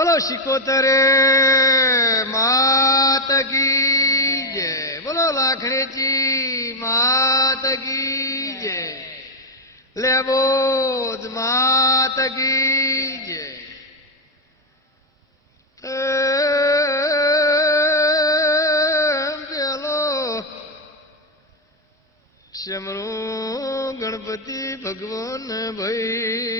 બોલો શિકોતરે માત કી જય. બોલો લાખણીજી માત કી જય. લેબોજ માત કી જય. પેલો શમરું ગણપતિ ભગવાન ભાઈ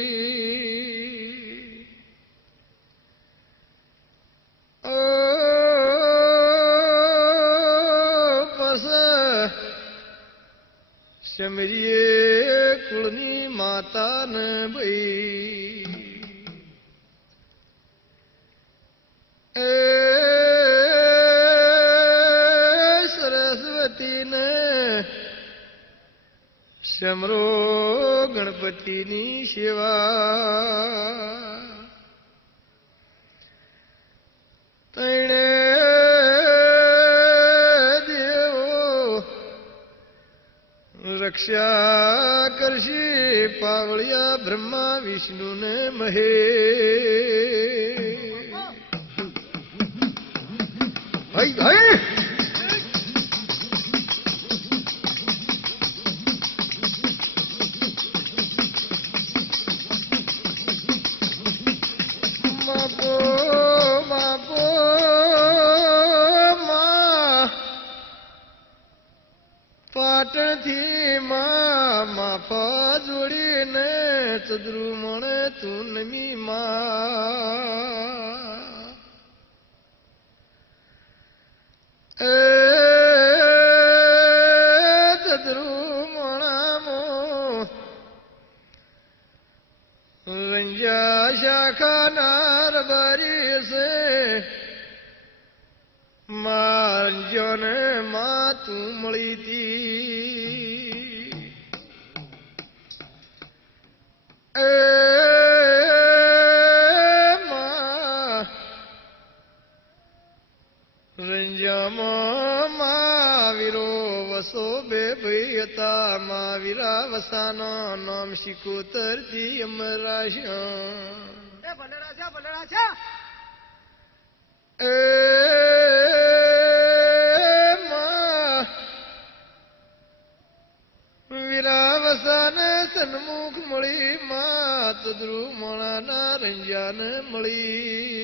શમરીએ કુળની માતા ને ભાઈ સરસ્વતી ને શમરો ગણપતિની સેવા તૈણે રક્ષા કરશે પાવળિયા બ્રહ્મા વિષ્ણુ ને મહે. પાટણથી માફા જોડીને ચદરું મણે તું નમી માં ચદરું મણામો રંજા શાખા નાર બારી છે મારજો ને માં તું મળી તી માં રંજામાં મા વીરો વસો બે ભાઈ હતા મા વીરા વસાનો નામ શિકોતરથી અમરાશ્યા વીરાવસાને સન્મુખ મળી માં ચદરુ મોણાના રંજાને મળી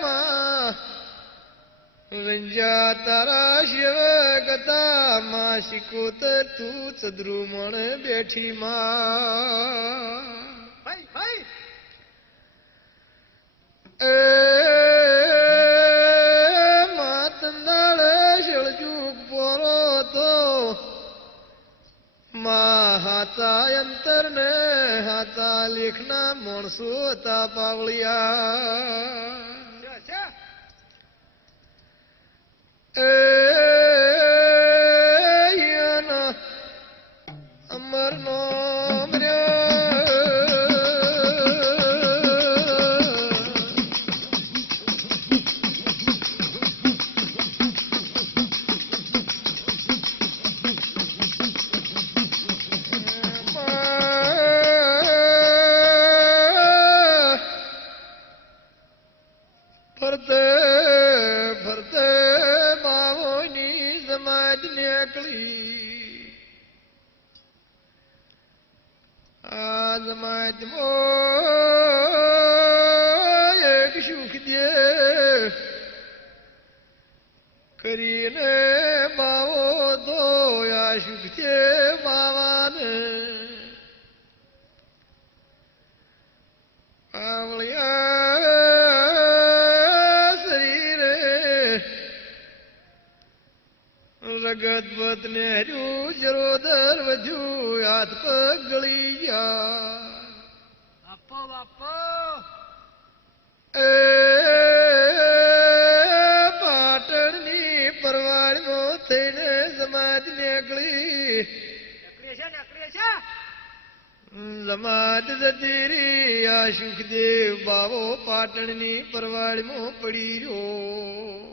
માં રંજા તારા સેવક હતા માં શિકોતર તું ચદરુ મણે બેઠી માં હાચા અંતર ને હાચા લેખના માણસો હતા પાવળિયા અમર નો ફરતે ફરતે બાવોની સમાજ નીકળી આ સમાજમાં એક સુખ દે કરીને બાવો તો આ સુખ છે બાવાને જગત ને હર્યું જરોદર વધ્યું હાથ પગ ગળી ગયા બાપો બાપો પાટણની પરવાળમાં થઈને સમાજ નીકળી સમાજ જતી રહી આ સુખદેવ બાવો પાટણની પરવાળમાં પડી રહ્યો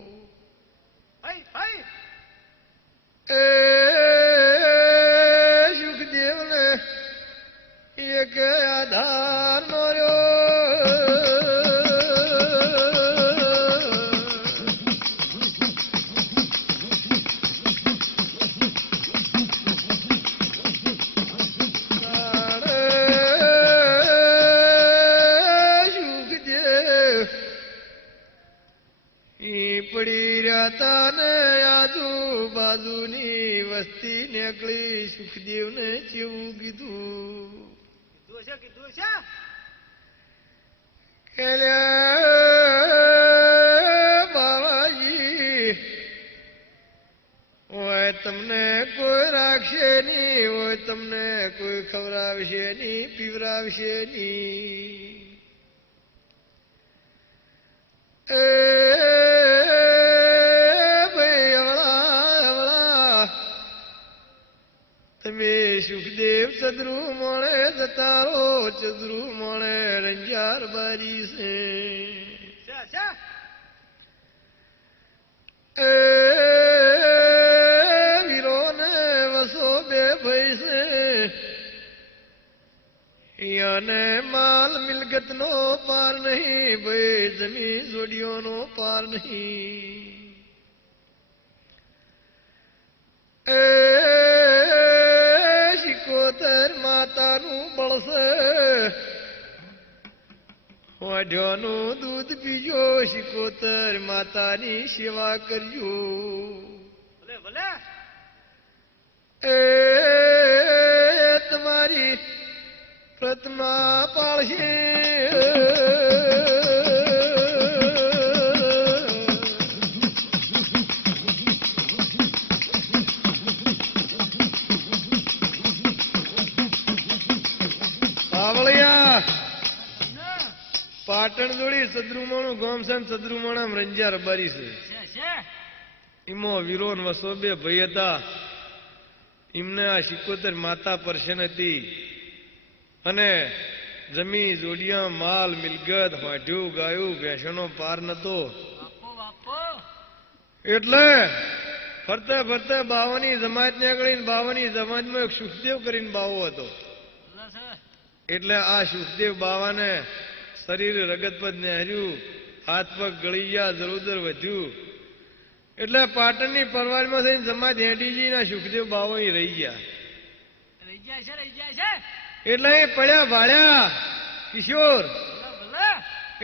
વસ્તી નીકળી સુખદેવને કેવું કીધું કે બાવાજી હોય તમને કોઈ રાખશે નહીં, હોય તમને કોઈ ખવડાવશે નહીં, પીવરાવશે નહીં. તમે સુખદેવ ચદરુ મળે જતારો ચદરુ મળે રંજાર બારી છે. વીરો ને વસો બે ભાઈ છે. યાને માલ મિલકત નો પાર નહીં, ભાઈ જમીન જોડીઓ નો પાર નહીં. શિકોતર માતાનું બળશે, વાઢ્યાનું દૂધ પીજો, શિકોતર માતાની સેવા કરજો. તમારી પ્રતિમા પાળશે. પાટણ જોડી સદરુમાણું ગામ છે, સદરુમાણા રંજાર બારી છે. એમાં વીરો ને વસો બે ભાઈ હતા. એમને આ શિકોતર માતા પરસન હતી અને જમી જોડિયા માલ મિલગત વાઢ્યું ગાયું ભેંસનો પાર નતો. એટલે ફરતે ફરતે બાવાની જમાત નીકળીને બાવાની જમાતમાં એક સુખદેવ કરીને બાવો હતો. એટલે આ સુખદેવ બાવાને શરીર રગતપદ નહેર્યું, હાથ પગ ગળી ગયા, જરોદર વધ્યું. એટલે પાટણની પરવારમાં થઈને જમાત હેડીજી ના સુખદેવ બાવો રહી ગયા. એટલે એ પડ્યા ભાડ્યા કિશોર.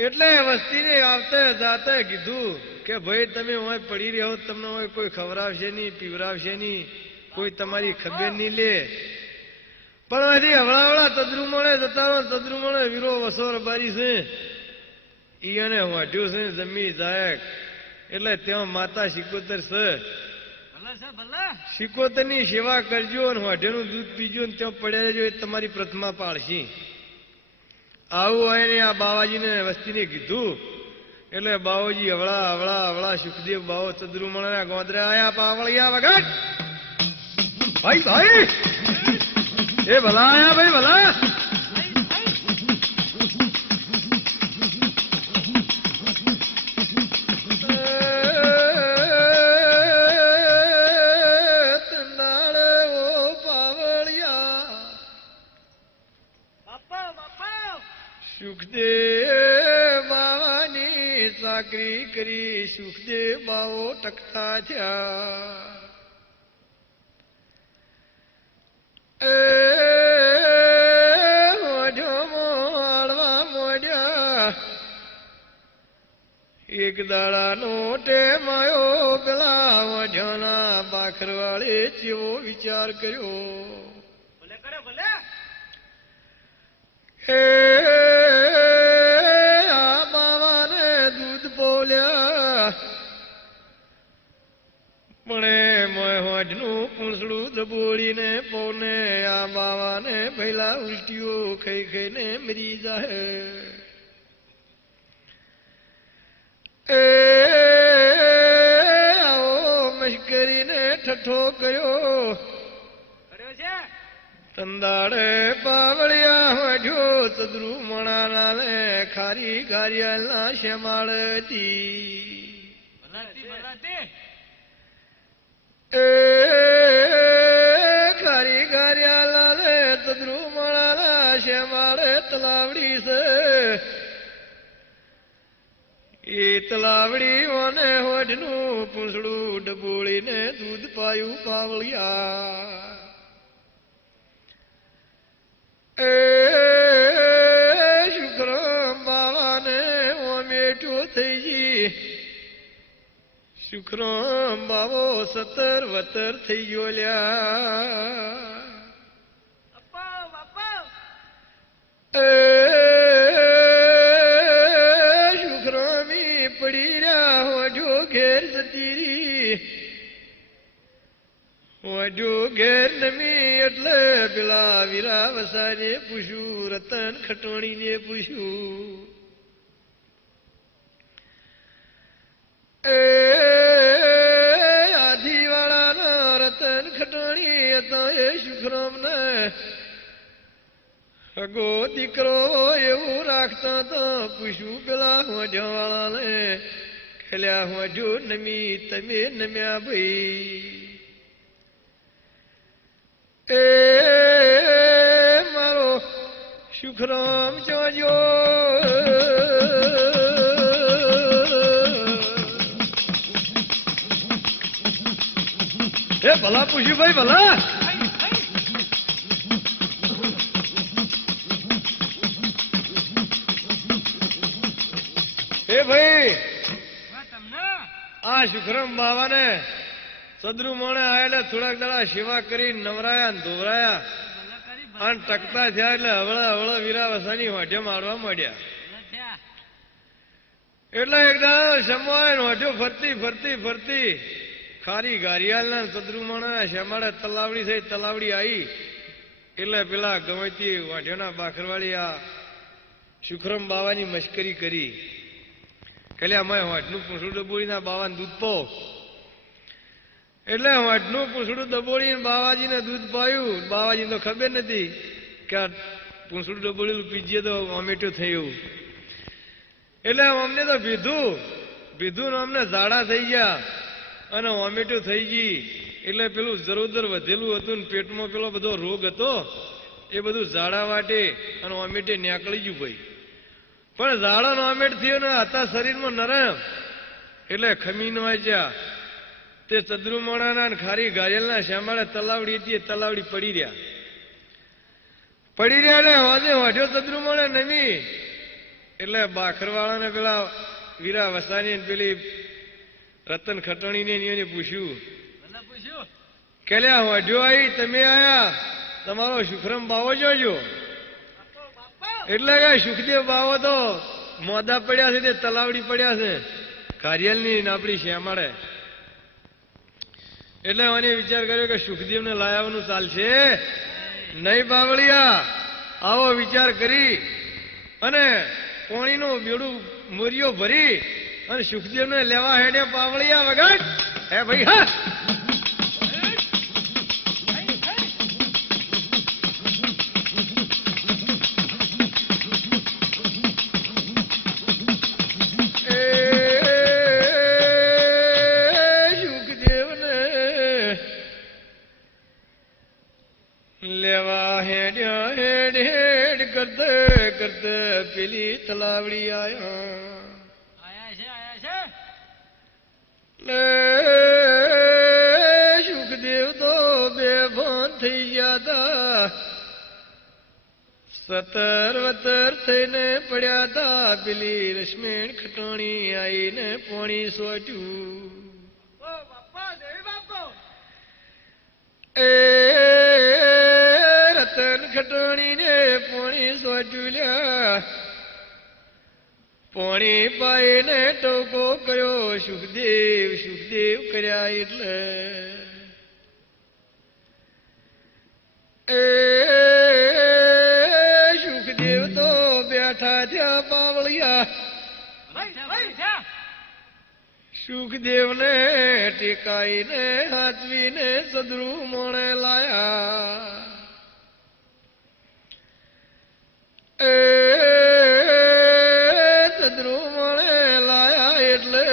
એટલે વસ્તીને આવતે જાતે કીધું કે ભાઈ તમે હોય પડી રહ્યો, તમને હોય કોઈ ખવડાવશે નહીં, પીવરાવશે નહીં, કોઈ તમારી ખબર નહીં લે. પણ હજી હવળાવળા તદરુ મળે જતા તદરુ મળે વીરો વસો રબારી છે. ઈ અને વાઢ્યું છે જમી જાયક. એટલે ત્યાં માતા શિકોતર છે. શિકોતર ની સેવા કરજો અને વાઢ્યાનું દૂધ પીજો ને ત્યાં પડ્યા રહેજો, એ તમારી પ્રથમા પાળશી. આવું હોય ને આ બાવાજીને વસ્તીને કીધું. એટલે બાવાજી હવળા હવળા હવળા સુખદેવ બાવો તદરુ મળે ગોદરે આયા પાવળિયા વગર. ભાઈ ભાઈ એ ભલા આયા ભાઈ ભલા. સુખદેવ બાવાની ચાકરી કરી સુખદેવ બાવો ટકતા થયા. એક દાડાનો ટેમ આવ્યો, પેલા વાઢ્યાના બાખરવાળે જેવો વિચાર કર્યો. આ બાવાને દૂધ પોલ્યા પણ મોય હોજનું પૂંછડું દબોળીને પોને આ બાવાને પહેલા ઉલટીઓ ખાઈ ખાઈને મરી જાય. આવો મશ્કરીને ઠઠ્ઠો કર્યો. તંદાડે પાવળિયા વાઢ્યો તદરુ મણાના ને ખારી ગારિયાલના શ્યામાળતી. ખારી ગારિયાલના ને તદરુ મણાના શ્યામાળે તલાવડી છે. એ તલાવડી ઓને હોજનું પૂંછડું ડબોળીને દૂધ પાયું પાવળિયા. શુક્ર બાવાને ઓમેટો થઈ ગઈ. સુખરામ બાવો સતર વતર થઈ ગયો લ્યા. સુખરામી પડી રહ્યા હોજો ઘેર જતી રી. હોજો ઘેર નમી એટલે પેલા વીરા વસાને પૂછ્યું, રતન ખટોણીને પૂછ્યું, આધીવાળાનો રતન ખટોણી હતો એ સુખરામને અગો દીકરો એવું રાખતો તો પૂછ્યું પેલા હોજવાળાને, ખેલ્યા હોજો નમી તમે નમ્યા ભાઈ. એ મારો સુખરામ જોજો એ ભલા પૂછ્યું ભાઈ ભલા. એ ભાઈ આ સુખરામ બાવાને સદરુ મોણે આયેલા થોડાક દાડા સેવા કરી નવરાયા ને ધોવરાયા અને ટકતા થયા એટલે હવળા હવળા વીરા વસાની હોઠે મારવા માંડ્યા. એટલે એકદમ સમવાય હોઠો ફરતી ફરતી ફરતી ખારી ગારિયાલના સદરુ મોણા શેમાડે તલાવડી થઈ. તલાવડી આવી એટલે પેલા ગમેતી વાઢ્યોના બાખરવાળી આ સુખરામ બાવાની મશ્કરી કરી. કલ્યા મેં હોઠનું પૂંછડું ડબોળીના બાવાને દૂધ પાવ. એટલે હોઠનું પૂંછડું દબોળીને બાવાજીને દૂધ પાયું. બાવાજીને તો ખબર નથી કે આ પૂંછડું ડબોળેલું પીજીએ તો વોમિટું થયું. એટલે અમને તો ભીધું ને અમને ઝાડા થઈ ગયા અને વોમિટું થઈ ગઈ. એટલે પેલું જરોદર વધેલું હતું ને પેટમાં પેલો બધો રોગ હતો એ બધું ઝાડા વાટે અને વોમિટે નીકળી ગયું ભાઈ. પણ ઝાડા વોમિટ થયો ને હતા શરીરમાં નરમ એટલે ખમીન વાંચ્યા. તે ચદરુ મોણાના ને ખારી ગાયલના શ્યામાળે તલાવડી હતી, તલાવડી પડી રહ્યા એટલે હોજે હોઠ્યો ચદરુ મોણે નમી. એટલે બાખરવાળાને પેલા વીરા વસાની પેલી રતન ખટણીને પૂછ્યું કે લ્યા હોઢ્યો આવી તમે આયા, તમારો સુખરામ બાવો જોજો. એટલે કે સુખદેવ બાવો તો મોદા પડ્યા છે, તે તલાવડી પડ્યા છે કારિયલની આપણી શ્યામાળે. એટલે મને વિચાર કર્યો કે સુખદેવને લાયાવાનું ચાલશે નહીં બાવળિયા. આવો વિચાર કરી અને પાણીનું બેડું મોરિયો ભરી અને સુખદેવને લેવા હેડે પાવળિયા વગર. હે ભાઈ હા કરતે પેલી તલાવડી આયા. સુખદેવ તો બેભાન થઈ ગયા હતા. સતર વતર થઈને પડ્યા હતા. પેલી રશ્મેણ ખટોણી આવીને પોણી સોટ્યું. રતન ખટોણીને પોણી સોટ્યું. પોણી પાઈને ટોકો કર્યો સુખદેવ કર્યા. એટલે સુખદેવ તો બેઠા થયા પાવળિયા. સુખદેવને ટેકાઈને હાથવીને સદરુ મોણે લાયા. સદરુ મોણે લાયા એટલે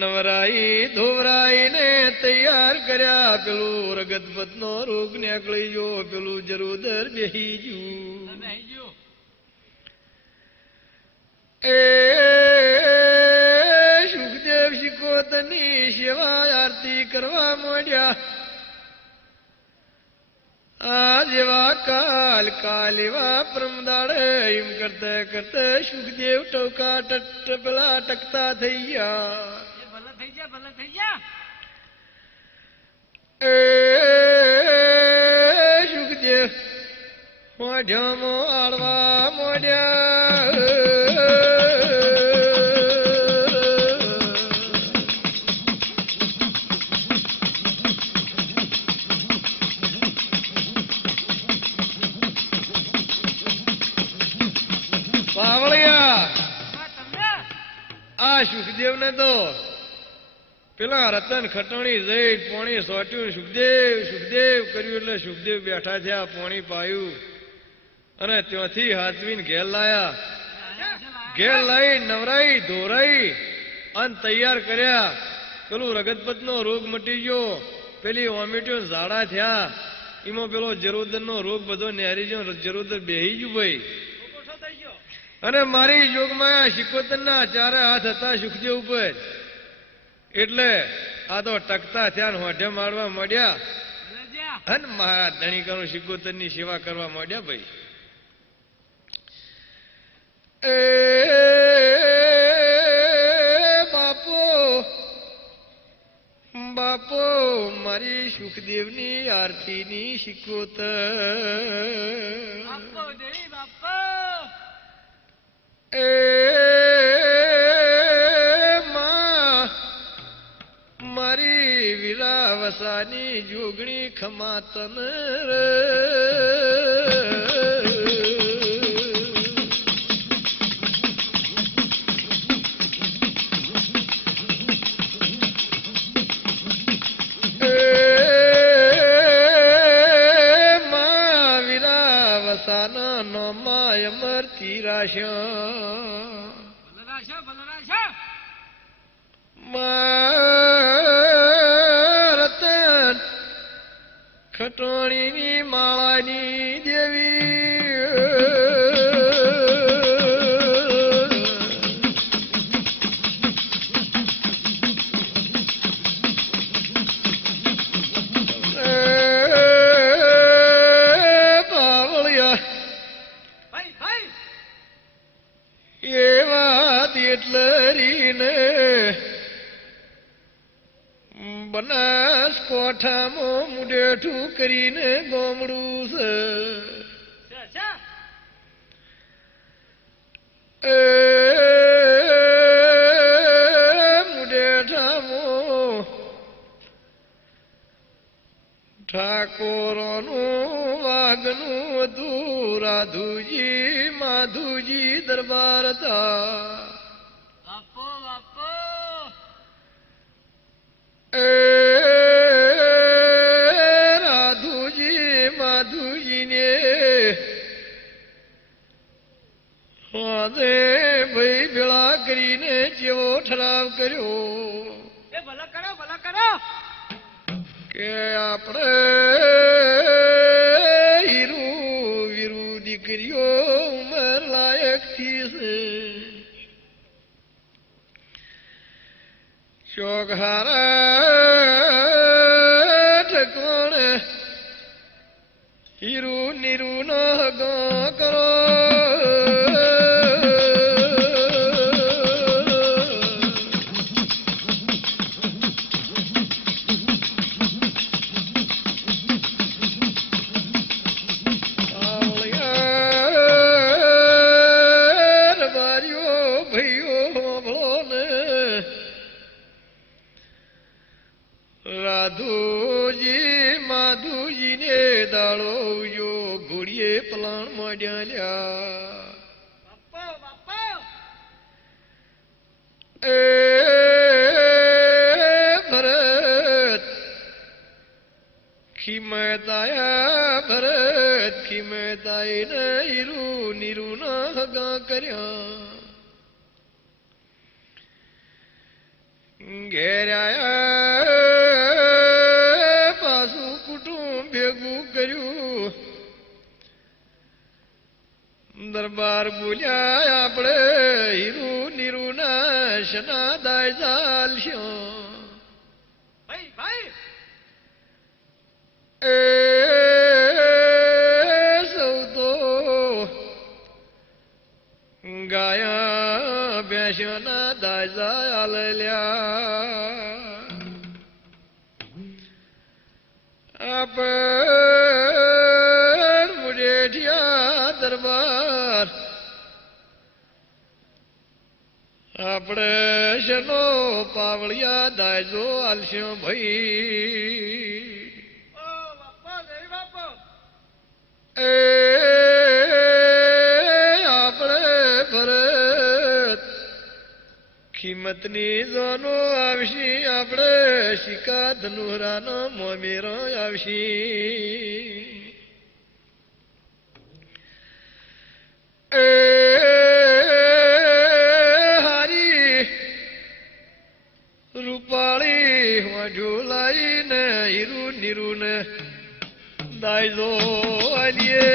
નવરાઈ ધોવરાઈને તૈયાર કર્યા. પેલું રગતપતનો રોગ નીકળી ગયો, પેલું જરોદર બેહી ગયું. સુખદેવ શિકોતની સેવા આરતી કરવા માંડ્યા. આ જેવા કાલ કાલ એવા પ્રમદાડે એમ કરતે કરતે સુખદેવ ટોકા પેલા ટકતા થઈ ગયા. ભલે થઈ જા એ સુખદેવ મોઢામો આળવા મોઢ્યા. આ સુખદેવ ને તો પેલા રતન ખટણી જઈ પોણી સોટ્યું. સુખદેવ સુખદેવ કર્યું એટલે સુખદેવ બેઠા થયા, પોણી પાયું અને ત્યાંથી હાથવીને ઘેર લાયા. ઘેર લાવી નવરાઈ ધોરાઈ અને તૈયાર કર્યા. પેલું રગતપત નો રોગ મટી ગયો, પેલી ઓમિટીઓ ઝાડા થયા, એમાં પેલો જરોદર નો રોગ બધો નેરી ગયો, જરોદર બેહી ગયું ભાઈ. અને મારી જોગમાં શિકોતરના ચારે હાથ હતા સુખદેવ ઉપર, એટલે આ તો ટકતા થયા, હોઠે મારવા માંડ્યા અને મહા ધણિકાનું શિકોતરની સેવા કરવા માંડ્યા ભાઈ. એ બાપો બાપો મારી સુખદેવની આરતીની શિકોતર. એ મારી વિરાવસાની જોગણી ખમાતન. વિરાવસાના નોમાં અમરથી રતન ખટોણીની માળાની દેવી. બનાસકોઠામાં મુડેઠું કરીને ગોમડું છે. મુડેઠામાં ઠાકોરોનું વાઘનું હતું, રાધુજી માધુજી દરબાર હતા. રાધુજી માધુજીને હાથે ભાઈ ભેળા કરીને જેવો ઠરાવ કર્યો કે આપણે હીરું વીરું દીકરીઓ ઉંમર લાયક થી છે. ચોઘારા ઠકોણ હીરું નીરું નો ગો કરો. રાધુજી માધુજીને દાળો જો ઘોડીએ પલાણ માંડ્યા. એ ભરત ખીમતાયા ભરત ખીમતાય ને હીરું નીરું ના હગા કર્યા. ઘેરાયા પાછું કુટુંબ ભેગું કર્યું. દરબાર બોલ્યા આપણે હીરું નીરું ના શના દાય ચાલશો. એ ભેંસોના દાજા આલેલ્યા આપણ મુજેઠિયા દરબાર આપણે શનો પાવળિયા દાયજો આલશ્યો ભાઈ એ આપણે ભરત કિંમતની જોનો આવશી આપણે શિકા ધનુરાનો મોમેરો આવશી એ હારી રૂપાળી વાઢોલાઈને હીરું નીરું ને દાયજો આલીએ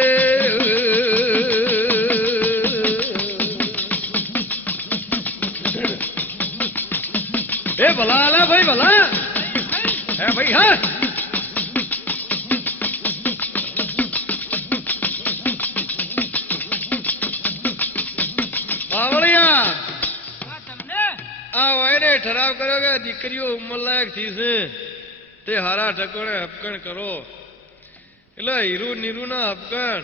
એ ભલા આલા ભાઈ ભલા હે ભાઈ હા બાવળિયા આ વાયને ઠરાવ કર્યો કે દીકરીઓ ઉંમરલાયક થઈ છે તે હારા ઠકોણે હપકણ કરો એટલે હીરું નીરું ના હપકણ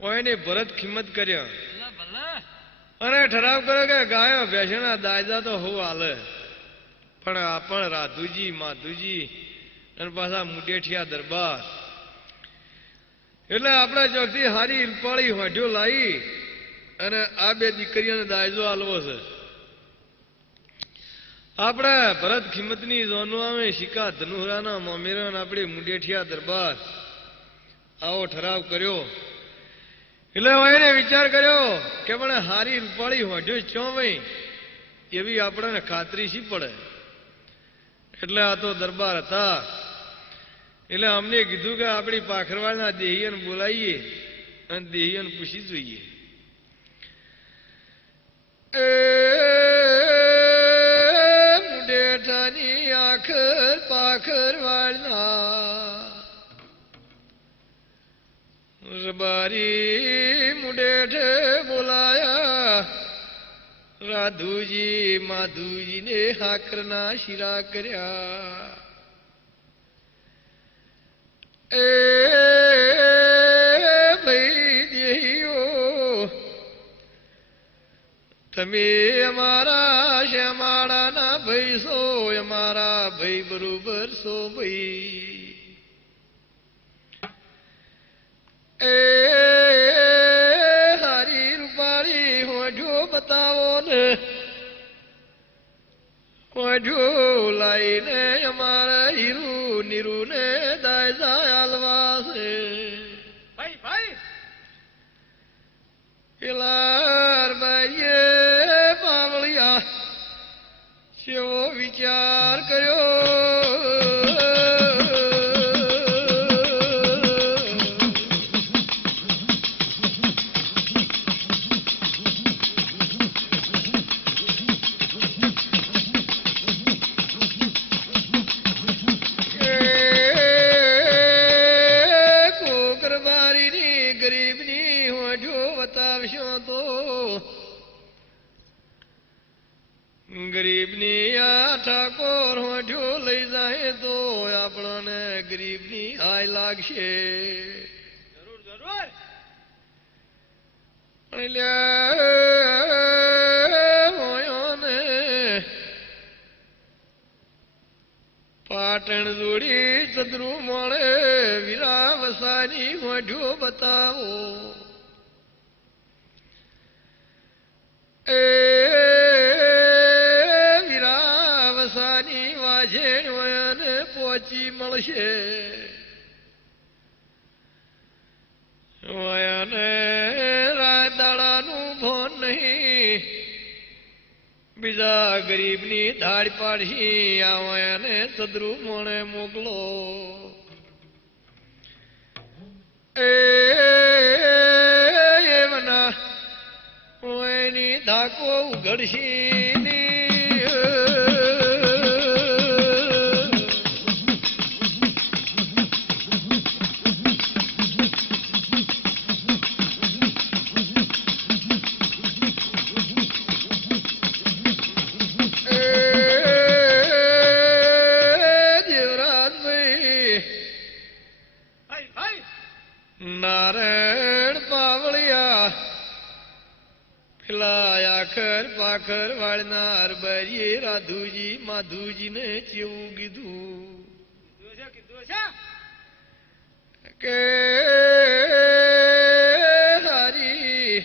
વાયને ભરત કિંમત કર્યા અને ઠરાવ કર્યો કે ગાયો ભેંસના દાયજા તો હું હાલે પણ આપણ રાધુજી માધુજી અને પાછા મુટેઠિયા દરબાર એટલે આપણે ચોકથી હારી ઇલપાળી વાઢ્યો લાવી અને આ બે દીકરીઓને દાયજો આલવો છે આપણે ભરત ખિમતની જોનો આવે શિકા ધનુરાના મોમેરા આપણી મુટેઠિયા દરબાર આવો ઠરાવ કર્યો એટલે એને વિચાર કર્યો કે પણ હારી રૂપાળી હોઢ્યો ચો ભાઈ એવી આપણને ખાતરી શી પડે એટલે આ તો દરબાર હતા એટલે અમને કીધું કે આપણી પાખરવાના દેહિયન બોલાવીએ અને દેહિયન પૂછી જોઈએ મુડેઠાની આખર પાખરવાળના રબારી મુડેઠે બોલાયા રાધુજી માધુજીને હાકરના શિરા કર્યા એ ભાઈ દેહીઓ તમે અમારા શ્યામાળાના ભાઈ છો અમારા ભાઈ બરોબર છો ભાઈ એ હારી રૂપાળી હોજો બતાવો ને હોજો લાઈને અમારા હીરું નીરું ને દાયજા આલવા છે ભાઈ ભાઈ પેલા બારીએ પાવળિયા કેવો વિચાર કર્યો ગરીબની આ ઠાકોર હોઠ્યો લઈ જાય તો આપણને ગરીબની હાય લાગશે જરૂર જરૂર હોયોને પાટણ જોડી ચદરું મળે વીરા વસાની હોઠ્યો બતાવો એ પહોંચી મળશે વાયાને રાત દાડાનું ભોન નહીં બીજા ગરીબની ધાડ પાડશી આ વાયાને ચદરું મોણે મોકલો એમના એની ધાકો ઉઘડશી નારણ પાવળિયા પેલા આખર પાખર વાળનાર બરીએ રાધુજી માધુજીને કેવું કીધું કીધું છે કે હારી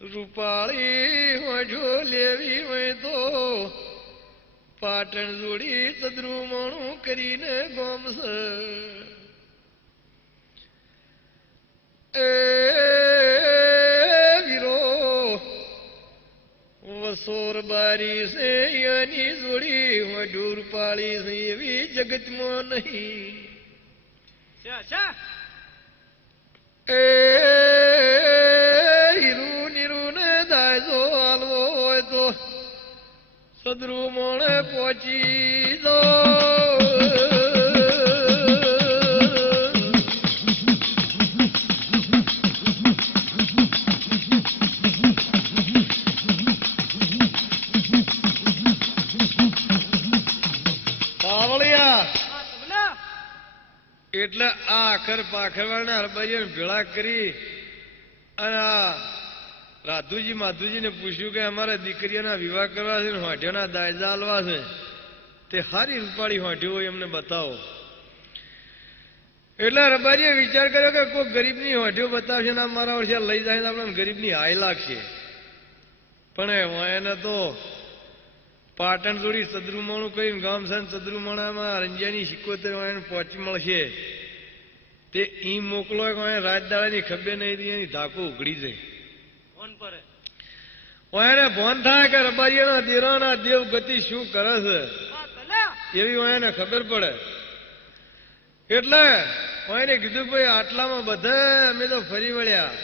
રૂપાળી હોજો લેવી હોય તો પાટણ જોડી ચદરુમણું કરીને ગોમશે એ વીરો વસોર બારી છે એની જોડી હોજો રૂપાળી છે એવી જગતમાં નહીં એ હીરું નીરું ને દાયજો હાલવો હોય તો સદરુ મોણે પહોંચી દો પાવળિયા એટલે આ આખર પાખરવાળના હરબારીઓને ભેળા કરી અને આ રાધુજી માધુજીને પૂછ્યું કે અમારે દીકરીઓના વિવાહ કરવા છે ને હોંઠિયોના દાયજા હાલવા છે તે હારી રૂપાળી હોંઠિયો હોય એમને બતાવો એટલે રબારીએ વિચાર કર્યો કે કોઈ ગરીબની હોંઠિયો બતાવશે ને મારા વર્ષે લઈ જાય આપણે ગરીબની હાય લાગશે પણ એને તો પાટણ જોડી સદરુમાણું કરીને ગામ છે સદરુમાણામાં રંજાની 71 એને પહોંચી મળશે તે ઈ મોકલો રાત દાડાની ખબર નહીં એની ધાકો ઉઘડી જાય એને ભોન થાય કે રબારીઓના દેરાના દેવ ગતિ શું કરે છે એવી એને ખબર પડે એટલે એને કીધું ભાઈ આટલામાં બધા અમે તો ફરી વળ્યા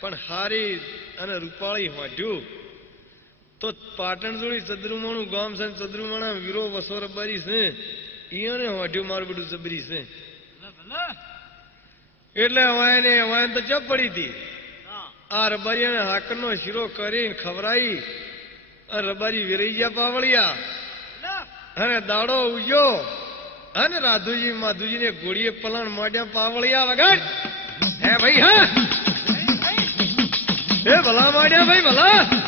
પણ હારી અને રૂપાળી હોંઠ્યું તો પાટણ જોડી ચદરુમાણું ગામ છે ચદરુમાણા વીરો વસો રબારી છે ઈયોને હોંઠ્યું મારું બધું સબરી છે એટલે વાયને તો ચપ પડી હતી આ રબારીને હાકરનો શીરો કરીને ખવરાઈ અને રબારી વિરાઈ ગયા પાવળિયા અને દાડો ઉજ્યો અને રાધુજી માધુજીને ઘોડીએ પલાણ માંડ્યા પાવળિયા વગર હે ભાઈ હા એ ભલા માંડ્યા ભાઈ ભલા